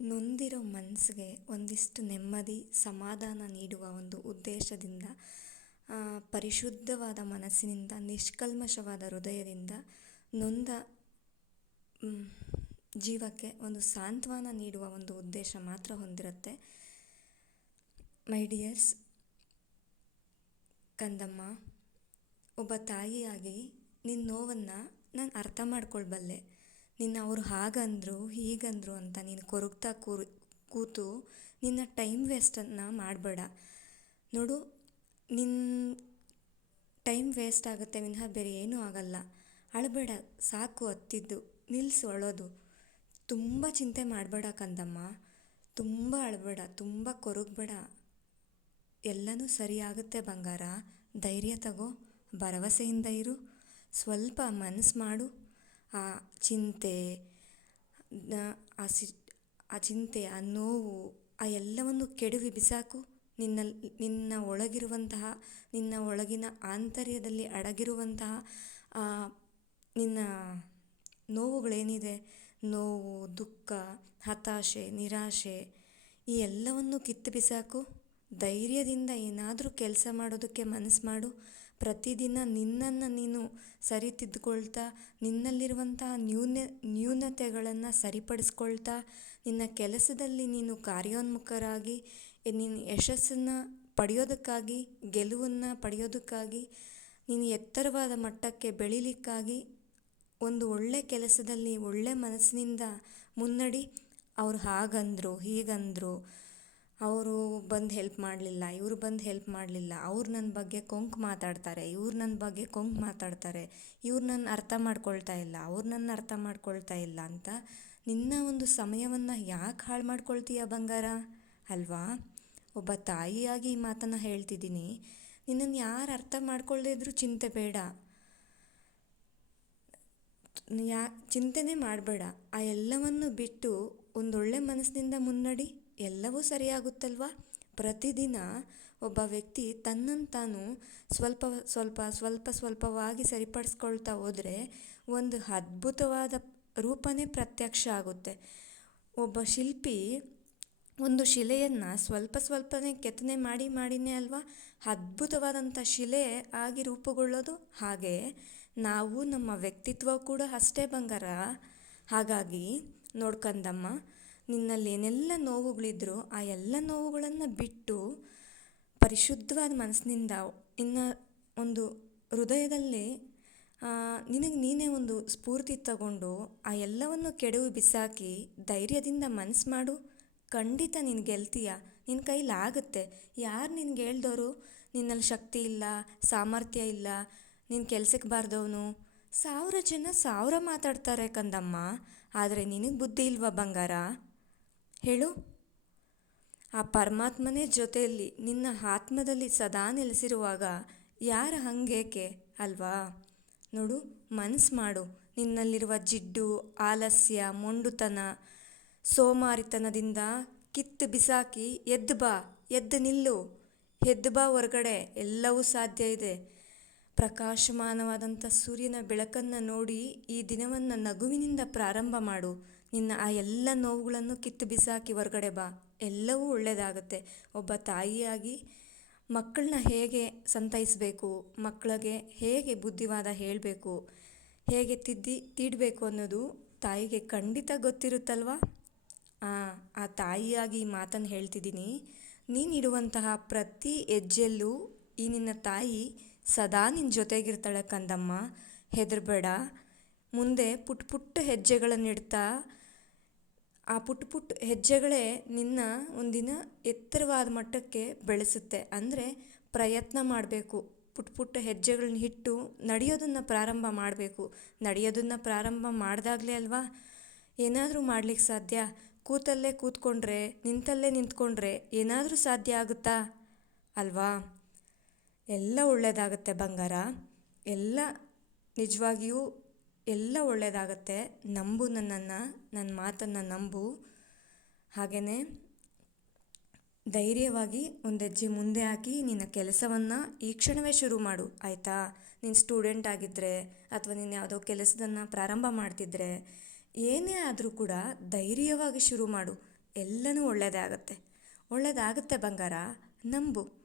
ನೊಂದಿರೋ ಮನಸ್ಸಿಗೆ ಒಂದಿಷ್ಟು ನೆಮ್ಮದಿ ಸಮಾಧಾನ ನೀಡುವ ಒಂದು ಉದ್ದೇಶದಿಂದ ಪರಿಶುದ್ಧವಾದ ಮನಸ್ಸಿನಿಂದ ನಿಷ್ಕಲ್ಮಶವಾದ ಹೃದಯದಿಂದ ನೊಂದ ಜೀವಕ್ಕೆ ಒಂದು ಸಾಂತ್ವನ ನೀಡುವ ಒಂದು ಉದ್ದೇಶ ಮಾತ್ರ ಹೊಂದಿರುತ್ತೆ. ಮೈ ಡಿಯರ್ಸ್, ಕಂದಮ್ಮ, ಒಬ್ಬ ತಾಯಿಯಾಗಿ ನಿನ್ನ ನೋವನ್ನು ನಾನು ಅರ್ಥ ಮಾಡ್ಕೊಳ್ಬಲ್ಲೆ. ನಿನ್ನ ಅವರು ಹಾಗಂದರು ಹೀಗಂದರು ಅಂತ ನೀನು ಕೊರಗ್ತಾ ಕೂತು ನಿನ್ನ ಟೈಮ್ ವೇಸ್ಟನ್ನು ಮಾಡಬೇಡ. ನೋಡು, ನಿನ್ನ ಟೈಮ್ ವೇಸ್ಟ್ ಆಗುತ್ತೆ ವಿನಃ ಬೇರೆ ಏನೂ ಆಗಲ್ಲ. ಅಳಬೇಡ, ಸಾಕು ಅತ್ತಿದ್ದು, ನಿಲ್ಲಿಸು ಅಳೋದು. ತುಂಬ ಚಿಂತೆ ಮಾಡಬೇಡ ಕಂದಮ್ಮ, ತುಂಬ ಅಳಬೇಡ, ತುಂಬ ಕೊರಗಬೇಡ. ಎಲ್ಲನೂ ಸರಿಯಾಗುತ್ತೆ ಬಂಗಾರ. ಧೈರ್ಯ ತಗೋ, ಭರವಸೆಯಿಂದ ಇರು, ಸ್ವಲ್ಪ ಮನಸ್ಸು ಮಾಡು. ಆ ಚಿಂತೆ ಆ ಚಿಂತೆ, ಆ ನೋವು, ಆ ಎಲ್ಲವನ್ನು ಕೆಡವಿ ಬಿಸಾಕು. ನಿನ್ನ ಒಳಗಿರುವಂತಹ, ನಿನ್ನ ಒಳಗಿನ ಆಂತರ್ಯದಲ್ಲಿ ಅಡಗಿರುವಂತಹ ನಿನ್ನ ನೋವುಗಳೇನಿದೆ, ನೋವು, ದುಃಖ, ಹತಾಶೆ, ನಿರಾಶೆ, ಈ ಎಲ್ಲವನ್ನು ಕಿತ್ತು ಬಿಸಾಕು. ಧೈರ್ಯದಿಂದ ಏನಾದರೂ ಕೆಲಸ ಮಾಡೋದಕ್ಕೆ ಮನಸ್ಸು ಮಾಡು. ಪ್ರತಿದಿನ ನಿನ್ನನ್ನು ನೀನು ಸರಿತಿದ್ದುಕೊಳ್ತಾ, ನಿನ್ನಲ್ಲಿರುವಂತಹ ನ್ಯೂನತೆಗಳನ್ನು ಸರಿಪಡಿಸ್ಕೊಳ್ತಾ, ನಿನ್ನ ಕೆಲಸದಲ್ಲಿ ನೀನು ಕಾರ್ಯೋನ್ಮುಖರಾಗಿ ನಿನ್ನ ಯಶಸ್ಸನ್ನು ಪಡೆಯೋದಕ್ಕಾಗಿ, ಗೆಲುವನ್ನು ಪಡೆಯೋದಕ್ಕಾಗಿ, ನೀನು ಎತ್ತರವಾದ ಮಟ್ಟಕ್ಕೆ ಬೆಳೀಲಿಕ್ಕಾಗಿ ಒಂದು ಒಳ್ಳೆ ಕೆಲಸದಲ್ಲಿ ಒಳ್ಳೆ ಮನಸ್ಸಿನಿಂದ ಮುನ್ನಡಿ. ಅವ್ರು ಹಾಗಂದರು ಹೀಗಂದರು, ಅವರು ಬಂದು ಹೆಲ್ಪ್ ಮಾಡಲಿಲ್ಲ, ಇವರು ಬಂದು ಹೆಲ್ಪ್ ಮಾಡಲಿಲ್ಲ, ಅವ್ರು ನನ್ನ ಬಗ್ಗೆ ಕೊಂಕು ಮಾತಾಡ್ತಾರೆ, ಇವ್ರು ನನ್ನ ಬಗ್ಗೆ ಕೊಂಕು ಮಾತಾಡ್ತಾರೆ, ಇವ್ರು ನನ್ನ ಅರ್ಥ ಮಾಡ್ಕೊಳ್ತಾ ಇಲ್ಲ, ಅವ್ರು ನನ್ನ ಅರ್ಥ ಮಾಡ್ಕೊಳ್ತಾ ಇಲ್ಲ ಅಂತ ನಿನ್ನ ಒಂದು ಸಮಯವನ್ನು ಯಾಕೆ ಹಾಳು ಮಾಡ್ಕೊಳ್ತೀಯ ಬಂಗಾರ, ಅಲ್ವಾ? ಒಬ್ಬ ತಾಯಿಯಾಗಿ ಈ ಮಾತನ್ನು ಹೇಳ್ತಿದ್ದೀನಿ. ನಿನ್ನನ್ನು ಯಾರು ಅರ್ಥ ಮಾಡ್ಕೊಳ್ಳದೇ ಇದ್ರೂ ಚಿಂತೆ ಬೇಡ, ಚಿಂತೆನೇ ಮಾಡಬೇಡ. ಆ ಎಲ್ಲವನ್ನು ಬಿಟ್ಟು ಒಂದೊಳ್ಳೆ ಮನಸ್ಸಿನಿಂದ ಮುನ್ನಡಿ, ಎಲ್ಲವೂ ಸರಿಯಾಗುತ್ತಲ್ವಾ? ಪ್ರತಿದಿನ ಒಬ್ಬ ವ್ಯಕ್ತಿ ತನ್ನನ್ನು ತಾನು ಸ್ವಲ್ಪವಾಗಿ ಸರಿಪಡಿಸ್ಕೊಳ್ತಾ ಹೋದರೆ ಒಂದು ಅದ್ಭುತವಾದ ರೂಪನೇ ಪ್ರತ್ಯಕ್ಷ ಆಗುತ್ತೆ. ಒಬ್ಬ ಶಿಲ್ಪಿ ಒಂದು ಶಿಲೆಯನ್ನು ಸ್ವಲ್ಪನೇ ಕೆತ್ತನೆ ಮಾಡಿನೇ ಅಲ್ವಾ ಅದ್ಭುತವಾದಂಥ ಶಿಲೆ ಆಗಿ ರೂಪುಗೊಳ್ಳೋದು. ಹಾಗೆ ನಾವು, ನಮ್ಮ ವ್ಯಕ್ತಿತ್ವ ಕೂಡ ಅಷ್ಟೇ ಬಂಗಾರ. ಹಾಗಾಗಿ ನೋಡ್ಕಂದಮ್ಮ, ನಿನ್ನಲ್ಲಿ ಏನೆಲ್ಲ ನೋವುಗಳಿದ್ರೂ ಆ ಎಲ್ಲ ನೋವುಗಳನ್ನು ಬಿಟ್ಟು ಪರಿಶುದ್ಧವಾದ ಮನಸ್ಸಿನಿಂದ ಇನ್ನು ಒಂದು ಹೃದಯದಲ್ಲಿ ನಿನಗೆ ನೀನೇ ಒಂದು ಸ್ಫೂರ್ತಿ ತಗೊಂಡು ಆ ಎಲ್ಲವನ್ನು ಕೆಡವಿ ಬಿಸಾಕಿ ಧೈರ್ಯದಿಂದ ಮನಸ್ಸು ಮಾಡು. ಖಂಡಿತ ನೀನು ಗೆಲ್ತೀಯ, ನಿನ್ನ ಕೈಲಾಗುತ್ತೆ. ಯಾರು ನಿನ್ಗೆ ಹೇಳ್ದವರು ನಿನ್ನಲ್ಲಿ ಶಕ್ತಿ ಇಲ್ಲ, ಸಾಮರ್ಥ್ಯ ಇಲ್ಲ, ನೀನು ಕೆಲ್ಸಕ್ಕೆ ಬಾರ್ದವನು? 1000 ಜನ 1000 ಮಾತಾಡ್ತಾರೆ ಕಂದಮ್ಮ, ಆದರೆ ನಿನಗೆ ಬುದ್ಧಿ ಇಲ್ವಾ ಬಂಗಾರ? ಹೇಳು. ಆ ಪರಮಾತ್ಮನೇ ಜೊತೆಯಲ್ಲಿ ನಿನ್ನ ಆತ್ಮದಲ್ಲಿ ಸದಾ ನೆಲೆಸಿರುವಾಗ ಯಾರ ಹಂಗೇಕೆ, ಅಲ್ವಾ? ನೋಡು, ಮನಸ್ಸು ಮಾಡು. ನಿನ್ನಲ್ಲಿರುವ ಜಿಡ್ಡು, ಆಲಸ್ಯ, ಮೊಂಡುತನ, ಸೋಮಾರಿತನದಿಂದ ಕಿತ್ತು ಬಿಸಾಕಿ ಎದ್ದು ಬಾ, ಎದ್ದು ನಿಲ್ಲು, ಎದ್ದು ಬಾ ಹೊರಗಡೆ. ಎಲ್ಲವೂ ಸಾಧ್ಯ ಇದೆ. ಪ್ರಕಾಶಮಾನವಾದಂಥ ಸೂರ್ಯನ ಬೆಳಕನ್ನು ನೋಡಿ ಈ ದಿನವನ್ನು ನಗುವಿನಿಂದ ಪ್ರಾರಂಭ ಮಾಡು. ನಿನ್ನ ಆ ಎಲ್ಲ ನೋವುಗಳನ್ನು ಕಿತ್ತು ಬಿಸಾಕಿ ಹೊರಗಡೆ ಬಾ, ಎಲ್ಲವೂ ಒಳ್ಳೆಯದಾಗುತ್ತೆ. ಒಬ್ಬ ತಾಯಿಯಾಗಿ ಮಕ್ಕಳನ್ನ ಹೇಗೆ ಸಂತೈಸಬೇಕು, ಮಕ್ಕಳಿಗೆ ಹೇಗೆ ಬುದ್ಧಿವಾದ ಹೇಳಬೇಕು, ಹೇಗೆ ತೀಡಬೇಕು ಅನ್ನೋದು ತಾಯಿಗೆ ಖಂಡಿತ ಗೊತ್ತಿರುತ್ತಲ್ವ? ಆ ತಾಯಿಯಾಗಿ ಈ ಮಾತನ್ನು ಹೇಳ್ತಿದ್ದೀನಿ. ನೀನಿಡುವಂತಹ ಪ್ರತಿ ಹೆಜ್ಜೆಯಲ್ಲೂ ಈ ನಿನ್ನ ತಾಯಿ ಸದಾ ನಿನ್ನ ಜೊತೆಗಿರ್ತಾಳೆ ಕಂದಮ್ಮ. ಹೆದರಬೇಡ. ಮುಂದೆ ಪುಟ್ಟ ಹೆಜ್ಜೆಗಳನ್ನಿಡ್ತಾ ಆ ಪುಟ್ಟ ಹೆಜ್ಜೆಗಳೇ ನಿನ್ನ ಒಂದಿನ ಎತ್ತರವಾದ ಮಟ್ಟಕ್ಕೆ ಬೆಳೆಸುತ್ತೆ. ಅಂದರೆ ಪ್ರಯತ್ನ ಮಾಡಬೇಕು. ಪುಟ್ಟ ಹೆಜ್ಜೆಗಳನ್ನ ಇಟ್ಟು ನಡೆಯೋದನ್ನು ಪ್ರಾರಂಭ ಮಾಡಬೇಕು. ನಡೆಯೋದನ್ನು ಪ್ರಾರಂಭ ಮಾಡಿದಾಗಲೇ ಅಲ್ವಾ ಏನಾದರೂ ಮಾಡ್ಲಿಕ್ಕೆ ಸಾಧ್ಯ. ಕೂತಲ್ಲೇ ಕೂತ್ಕೊಂಡ್ರೆ, ನಿಂತಲ್ಲೇ ನಿಂತ್ಕೊಂಡ್ರೆ ಏನಾದರೂ ಸಾಧ್ಯ ಆಗುತ್ತಾ, ಅಲ್ವಾ? ಎಲ್ಲ ಒಳ್ಳೆಯದಾಗತ್ತೆ ಬಂಗಾರ, ಎಲ್ಲ ನಿಜವಾಗಿಯೂ ಎಲ್ಲ ಒಳ್ಳೆಯದಾಗತ್ತೆ. ನಂಬು ನನ್ನನ್ನು, ನನ್ನ ಮಾತನ್ನು ನಂಬು. ಹಾಗೆಯೇ ಧೈರ್ಯವಾಗಿ ಒಂದು ಹೆಜ್ಜೆ ಮುಂದೆ ಹಾಕಿ ನಿನ್ನ ಕೆಲಸವನ್ನು ಈ ಕ್ಷಣವೇ ಶುರು ಮಾಡು, ಆಯಿತಾ? ನೀನು ಸ್ಟೂಡೆಂಟ್ ಆಗಿದ್ದರೆ ಅಥವಾ ನೀನು ಯಾವುದೋ ಕೆಲಸದನ್ನು ಪ್ರಾರಂಭ ಮಾಡ್ತಿದ್ರೆ, ಏನೇ ಆದರೂ ಕೂಡ ಧೈರ್ಯವಾಗಿ ಶುರು ಮಾಡು. ಎಲ್ಲನೂ ಒಳ್ಳೆಯದೇ ಆಗುತ್ತೆ. ಒಳ್ಳೆಯದಾಗುತ್ತೆ ಬಂಗಾರ, ನಂಬು.